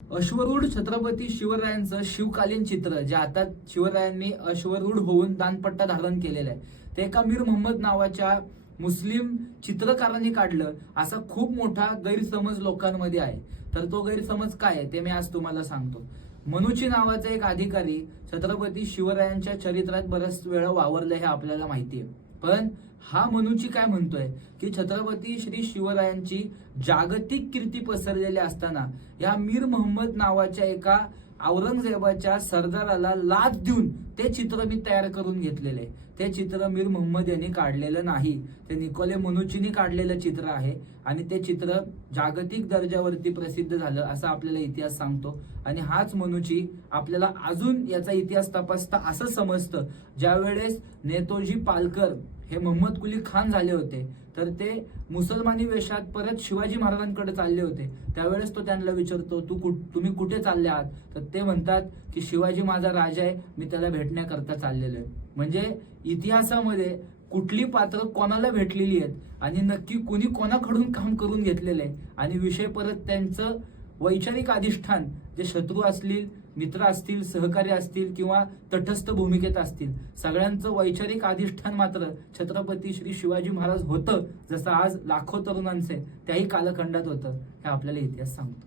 अश्वरूढ छत्रपती शिवरायांचं शिवकालीन चित्र जे आता शिवरायांनी अश्वरूढ होऊन दानपट्टा धारण केलेलं आहे ते एका मीर मोहम्मद नावाच्या मुस्लिम चित्रकारांनी काढलं असा खूप मोठा गैरसमज लोकांमध्ये आहे. तर तो गैरसमज काय आहे ते मी आज तुम्हाला सांगतो. मनुची नावाचा एक अधिकारी छत्रपती शिवरायांच्या चरित्रात बऱ्याच वेळा वावरलं हे आपल्याला माहिती आहे. पण हा मनुची काय म्हणतोय की छत्रपती श्री शिवरायांची जागतिक कीर्ती पसरलेली असताना या मीर मोहम्मद नावाच्या एका औरंगजेबाच्या सरदाराला लाच देऊन ते चित्र मी तयार करून घेतलेले. ते चित्र मीर मोहम्मद यांनी काढलेलं नाही, ते निकोले मनुचीनी काढलेलं चित्र आहे आणि ते चित्र जागतिक दर्जावरती प्रसिद्ध झालं असं आपल्याला इतिहास सांगतो. आणि हाच मनुची आपल्याला अजून याचा इतिहास तपासता असं समजतं ज्यावेळेस नेतोजी पालकर हे मोहम्मद कुली खान झाले होते तर ते मुसलमानी वेशात परत शिवाजी महाराजांकडे चालले होते. त्यावेळेस तो त्यांना विचारतो तुम्ही कुठे चालले आहात. तर ते म्हणतात की शिवाजी माझा राजा आहे, मी त्याला भेटण्याकरता चाललेलो आहे. म्हणजे इतिहासामध्ये कुठली पात्र कोणाला भेटलेली आहेत आणि नक्की कुणी कोणाकडून काम करून घेतलेलं आहे आणि विषय परत त्यांचं वैचारिक अधिष्ठान जे शत्रू असतील, मित्र असतील, सहकारी असतील किंवा तटस्थ भूमिकेत असतील, सगळ्यांचं वैचारिक अधिष्ठान मात्र छत्रपती श्री शिवाजी महाराज होतं, जसं आज लाखो तरुणांचे त्याही कालखंडात होतं हे आपल्याला इतिहास सांगतो.